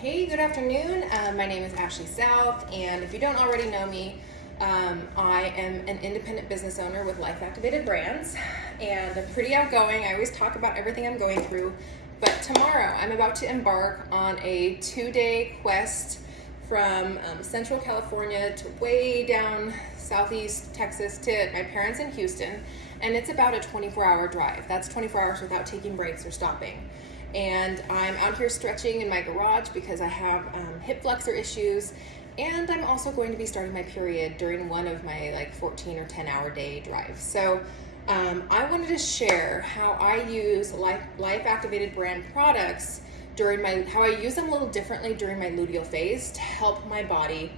Hey, good afternoon. My name is Ashley South, and if you don't already know me, I am an independent business owner with Life Activated Brands, and I'm pretty outgoing. I always talk about everything I'm going through, but tomorrow I'm about to embark on a 2-day quest from Central California to way down southeast Texas to my parents in Houston, and it's about a 24-hour drive. That's 24 hours without taking breaks or stopping. And I'm out here stretching in my garage because I have hip flexor issues, and I'm also going to be starting my period during one of my 14 or 10 hour day drives. So I wanted to share how I use Life Activated brand products how I use them a little differently during my luteal phase to help my body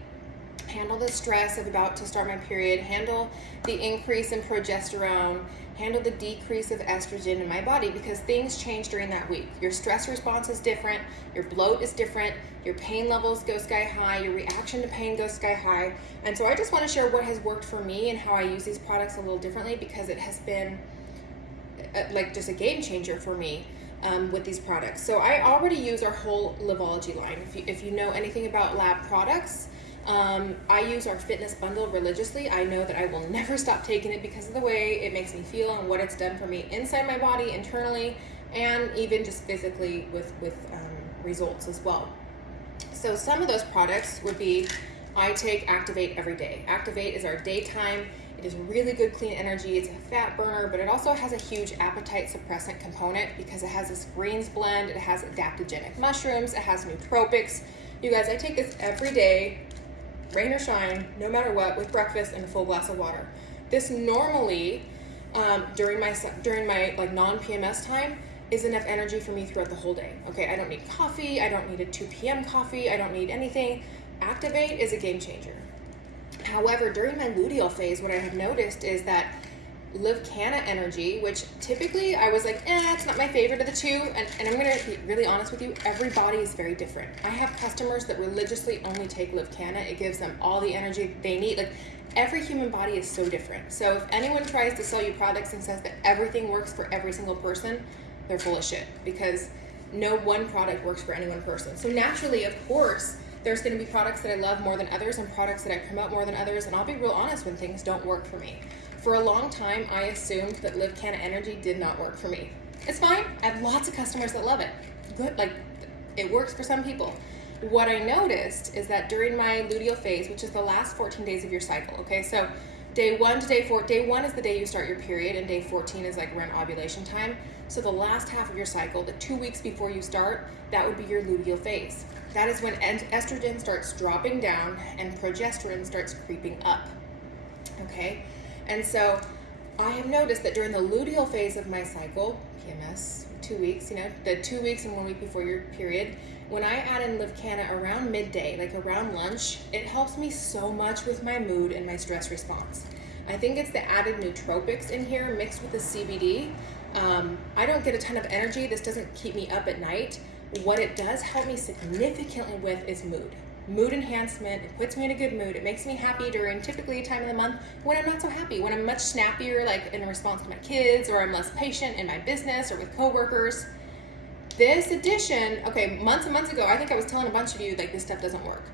handle the stress of about to start my period, handle the increase in progesterone, handle the decrease of estrogen in my body, because things change during that week. Your stress response is different, your bloat is different, your pain levels go sky high, your reaction to pain goes sky high. And so I just want to share what has worked for me and how I use these products a little differently, because it has been just a game changer for me with these products. So I already use our whole Livology line. If you know anything about lab products, I use our fitness bundle religiously. I know that I will never stop taking it because of the way it makes me feel and what it's done for me inside my body, internally, and even just physically with results as well. So some of those products would be, I take Activate every day. Activate is our daytime. It is really good clean energy. It's a fat burner, but it also has a huge appetite suppressant component because it has this greens blend, it has adaptogenic mushrooms, it has nootropics. You guys, I take this every day, rain or shine, no matter what, with breakfast and a full glass of water. This normally, during my non-PMS time, is enough energy for me throughout the whole day. Okay, I don't need coffee, I don't need a 2 p.m. coffee, I don't need anything. Activate is a game changer. However, during my luteal phase, what I have noticed is that Live Canna energy, which typically I was like, it's not my favorite of the two. And I'm going to be really honest with you, every body is very different. I have customers that religiously only take Live Canna. It gives them all the energy they need. Every human body is so different. So if anyone tries to sell you products and says that everything works for every single person, they're full of shit, because no one product works for any one person. So naturally, of course, there's going to be products that I love more than others and products that I promote more than others. And I'll be real honest when things don't work for me. For a long time, I assumed that Live Canna energy did not work for me. It's fine. I have lots of customers that love it. Good, it works for some people. What I noticed is that during my luteal phase, which is the last 14 days of your cycle, okay, so day 1 to day 4, day 1 is the day you start your period, and day 14 is around ovulation time. So the last half of your cycle, the 2 weeks before you start, that would be your luteal phase. That is when estrogen starts dropping down and progesterone starts creeping up, okay? And so I have noticed that during the luteal phase of my cycle, PMS, 2 weeks, the 2 weeks and 1 week before your period, when I add in Live Canna around midday, around lunch, it helps me so much with my mood and my stress response. I think it's the added nootropics in here mixed with the CBD. I don't get a ton of energy. This doesn't keep me up at night. What it does help me significantly with is mood enhancement. It puts me in a good mood. It makes me happy during typically a time of the month when I'm not so happy, when I'm much snappier, in response to my kids, or I'm less patient in my business or with coworkers. This addition, months and months ago, I think I was telling a bunch of you this stuff doesn't work.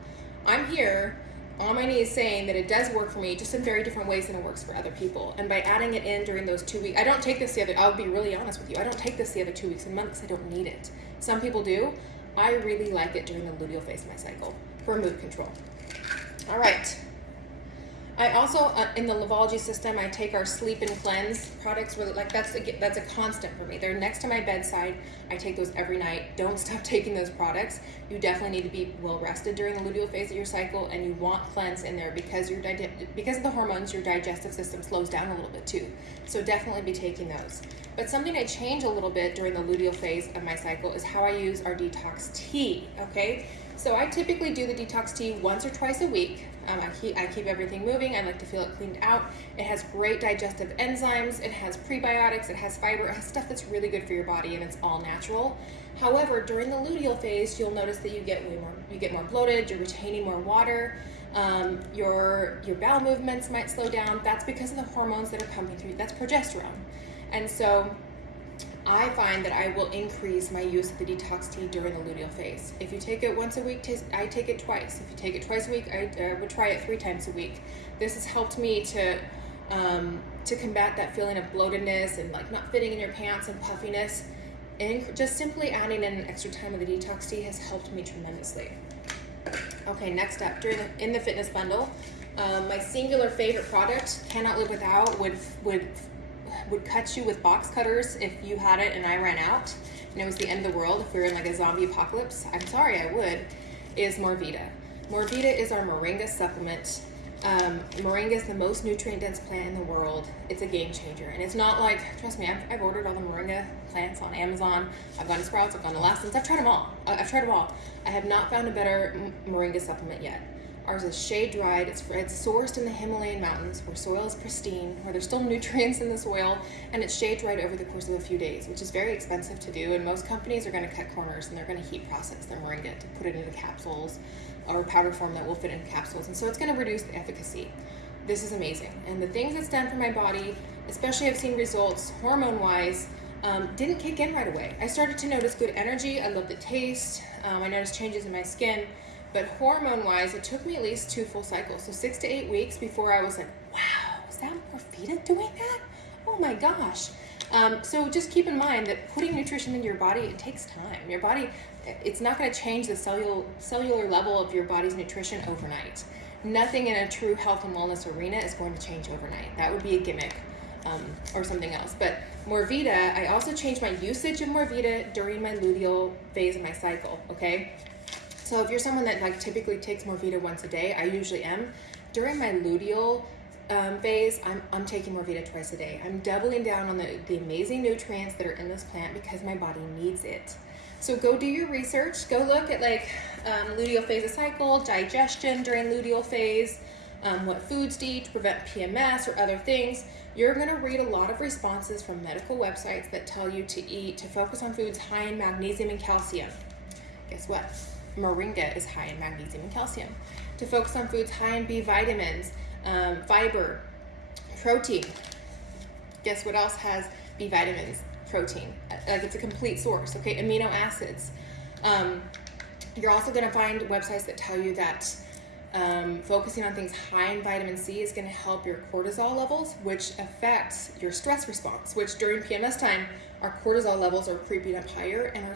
I'm here on my knees saying that it does work for me, just in very different ways than it works for other people. And by adding it in during those 2 weeks, I don't take this I'll be really honest with you, I don't take this the other 2 weeks and months. I don't need it. Some people do. I really like it during the luteal phase of my cycle for mood control. All right. I also, in the Livology system, I take our Sleep and Cleanse products. Really, that's a constant for me. They're next to my bedside. I take those every night. Don't stop taking those products. You definitely need to be well rested during the luteal phase of your cycle, and you want cleanse in there because because of the hormones, your digestive system slows down a little bit too. So definitely be taking those. But something I change a little bit during the luteal phase of my cycle is how I use our detox tea. Okay. So I typically do the detox tea once or twice a week. I keep everything moving. I like to feel it cleaned out. It has great digestive enzymes. It has prebiotics. It has fiber. It has stuff that's really good for your body, and it's all natural. However, during the luteal phase, you'll notice that you get more bloated. You're retaining more water. Your bowel movements might slow down. That's because of the hormones that are pumping through. That's progesterone, and so I find that I will increase my use of the detox tea during the luteal phase. If you take it once a week, I take it twice. If you take it twice a week, I would try it 3 times a week. This has helped me to combat that feeling of bloatedness and like not fitting in your pants and puffiness. And just simply adding in an extra time of the detox tea has helped me tremendously. Okay, next up, in the fitness bundle, my singular favorite product, cannot live without, would cut you with box cutters if you had it and I ran out and it was the end of the world, if we were in like a zombie apocalypse, I'm sorry, I would, is Morvita. Morvita is our moringa supplement. Moringa is the most nutrient dense plant in the world. It's a game changer, and it's not like, trust me, I've ordered all the moringa plants on Amazon. I've gone to Sprouts, I've gone to Lastons, I've tried them all. I have not found a better moringa supplement yet. Ours is shade dried, it's sourced in the Himalayan mountains where soil is pristine, where there's still nutrients in the soil, and it's shade dried over the course of a few days, which is very expensive to do, and most companies are going to cut corners and they're going to heat process their moringa to put it into capsules or powder form that will fit in capsules, and so it's going to reduce the efficacy. This is amazing, and the things it's done for my body, especially I've seen results hormone-wise, didn't kick in right away. I started to notice good energy, I love the taste, I noticed changes in my skin, but hormone-wise, it took me at least 2 full cycles, so 6 to 8 weeks before I was like, wow, is that Morvita doing that? Oh my gosh. So just keep in mind that putting nutrition into your body, it takes time. Your body, it's not going to change the cellular level of your body's nutrition overnight. Nothing in a true health and wellness arena is going to change overnight. That would be a gimmick or something else. But Morvita, I also changed my usage of Morvita during my luteal phase of my cycle, okay? So if you're someone that like typically takes Morvita once a day, I usually am. During my luteal phase, I'm taking Morvita twice a day. I'm doubling down on the amazing nutrients that are in this plant because my body needs it. So go do your research. Go look at like luteal phase of cycle, digestion during luteal phase, what foods to eat to prevent PMS or other things. You're going to read a lot of responses from medical websites that tell you to focus on foods high in magnesium and calcium. Guess what? Moringa is high in magnesium and calcium. To focus on foods high in B vitamins, fiber, protein. Guess what else has B vitamins? Protein. Like it's a complete source, okay? Amino acids. You're also going to find websites that tell you that focusing on things high in vitamin C is going to help your cortisol levels, which affects your stress response, which during PMS time, our cortisol levels are creeping up higher, and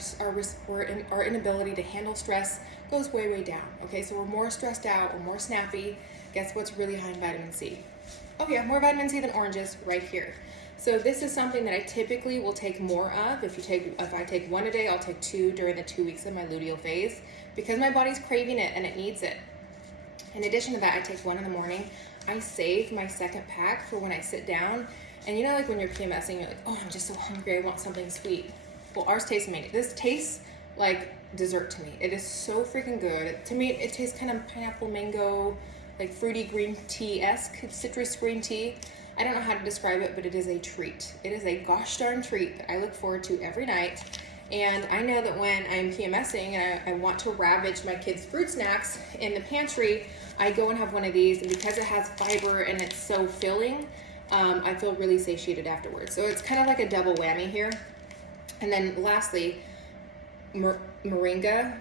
our inability to handle stress goes way, way down. Okay, so we're more stressed out, we're more snappy. Guess what's really high in vitamin C? Oh yeah, more vitamin C than oranges right here. So this is something that I typically will take more of. If I take 1 a day, I'll take 2 during the 2 weeks of my luteal phase because my body's craving it and it needs it. In addition to that, I take 1 in the morning. I save my second pack for when I sit down. And you know, like when you're PMSing, you're like, oh, I'm just so hungry, I want something sweet. Well, ours tastes amazing. This tastes like dessert to me. It is so freaking good. To me, it tastes kind of pineapple, mango, like fruity green tea-esque, citrus green tea. I don't know how to describe it, but it is a treat. It is a gosh darn treat that I look forward to every night. And I know that when I'm PMSing and I want to ravage my kids' fruit snacks in the pantry, I go and have one of these, and because it has fiber and it's so filling, I feel really satiated afterwards. So it's kind of like a double whammy here. And then lastly, moringa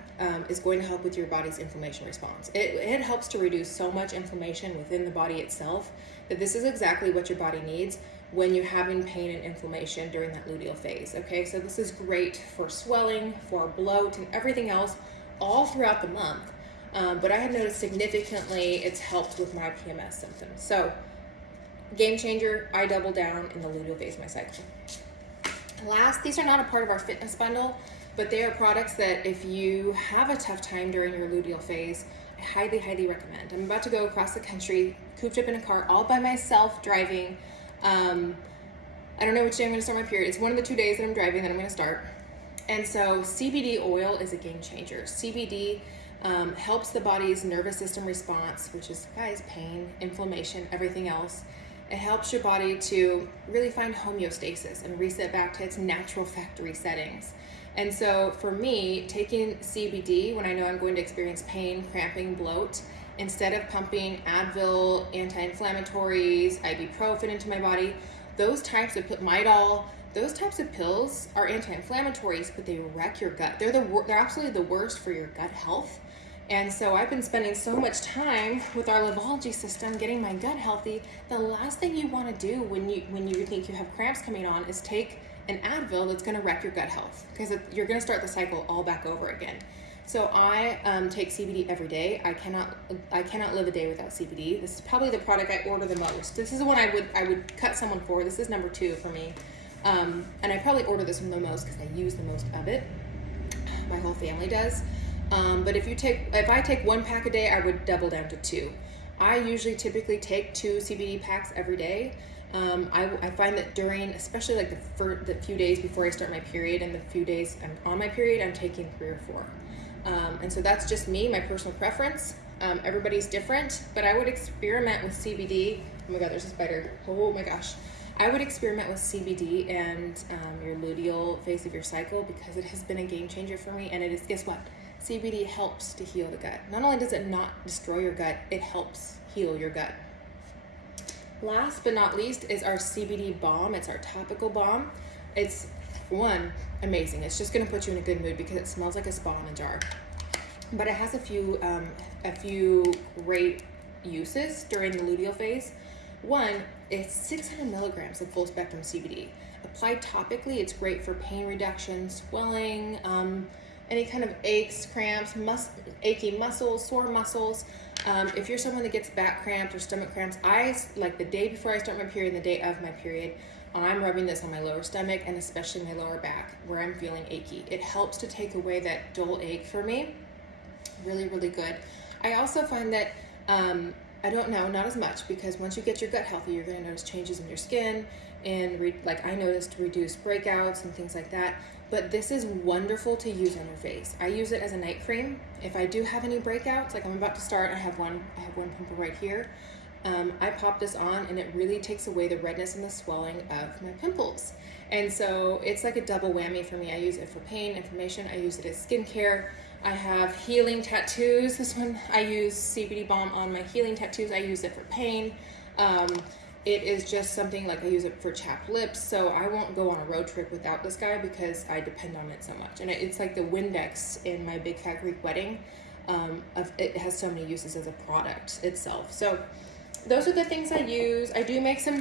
is going to help with your body's inflammation response. It helps to reduce so much inflammation within the body itself that this is exactly what your body needs when you're having pain and inflammation during that luteal phase. Okay, so this is great for swelling, for bloat, and everything else all throughout the month. But I have noticed significantly it's helped with my PMS symptoms. So game changer, I double down in the luteal phase of my cycle. Last, these are not a part of our fitness bundle, but they are products that if you have a tough time during your luteal phase, I highly, highly recommend. I'm about to go across the country, cooped up in a car all by myself driving. I don't know which day I'm going to start my period. It's one of the 2 days that I'm driving that I'm going to start. And so CBD oil is a game changer. CBD helps the body's nervous system response, which is, guys, pain, inflammation, everything else. It helps your body to really find homeostasis and reset back to its natural factory settings. And so for me, taking CBD when I know I'm going to experience pain, cramping, bloat, instead of pumping Advil, anti-inflammatories, ibuprofen into my body, those types of Midol, those types of pills are anti-inflammatories, but they wreck your gut. They're absolutely the worst for your gut health. And so I've been spending so much time with our Livology system getting my gut healthy. The last thing you want to do when you think you have cramps coming on is take an Advil that's going to wreck your gut health, because you're going to start the cycle all back over again. So I take CBD every day. I cannot live a day without CBD. This is probably the product I order the most. This is the one I would cut someone for. This is number 2 for me. And I probably order this one the most because I use the most of it. My whole family does. But if I take 1 pack a day, I would double down to 2. I usually typically take 2 CBD packs every day. I find that during, especially like the few days before I start my period and the few days I'm on my period, I'm taking 3 or 4. And so that's just me, my personal preference. Everybody's different, but I would experiment with CBD. Oh my God, there's a spider. Oh my gosh. I would experiment with CBD and your luteal phase of your cycle, because it has been a game changer for me. And it is, guess what? CBD helps to heal the gut. Not only does it not destroy your gut, it helps heal your gut. Last but not least is our CBD balm. It's our topical balm. It's amazing. It's just going to put you in a good mood because it smells like a spa in a jar. But it has a few great uses during the luteal phase. One, it's 600 milligrams of full spectrum CBD. Applied topically, it's great for pain reduction, swelling, any kind of aches, cramps, achy muscles, sore muscles. If you're someone that gets back cramps or stomach cramps, like the day before I start my period and the day of my period, I'm rubbing this on my lower stomach and especially my lower back where I'm feeling achy. It helps to take away that dull ache for me. Really, really good. I also find that, not as much, because once you get your gut healthy, you're going to notice changes in your skin, and I noticed reduced breakouts and things like that. But this is wonderful to use on your face. I use it as a night cream. If I do have any breakouts, like I'm about to start, I have one pimple right here. I pop this on and it really takes away the redness and the swelling of my pimples. And so it's like a double whammy for me. I use it for pain, inflammation. I use it as skincare. I have healing tattoos. This one, I use CBD balm on my healing tattoos. I use it for pain. It is just something, like I use it for chapped lips. So I won't go on a road trip without this guy because I depend on it so much. And it's like the Windex in my Big Fat Greek Wedding. It has so many uses as a product itself. So those are the things I use. I do make some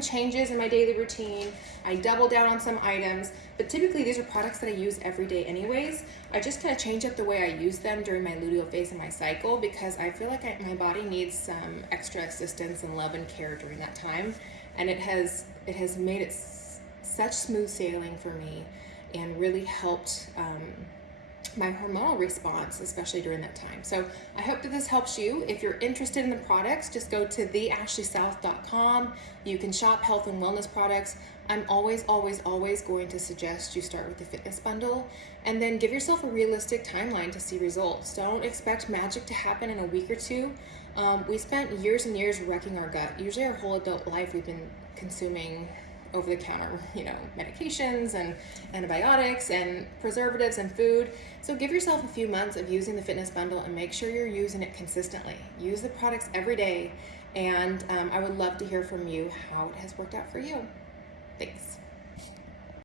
changes in my daily routine. I double down on some items, but typically these are products that I use every day anyways. I just kind of change up the way I use them during my luteal phase of my cycle because I feel like my body needs some extra assistance and love and care during that time. And it has made it such smooth sailing for me and really helped my hormonal response, especially during that time. So I hope that this helps you. If you're interested in the products, just go to theashleysouth.com. You can shop health and wellness products. I'm always going to suggest you start with the fitness bundle and then give yourself a realistic timeline to see results. Don't expect magic to happen in a week or two. We spent years and years wrecking our gut. Usually our whole adult life we've been consuming over-the-counter, medications and antibiotics and preservatives and food. So give yourself a few months of using the fitness bundle and make sure you're using it consistently. Use the products every day, and I would love to hear from you how it has worked out for you. Thanks.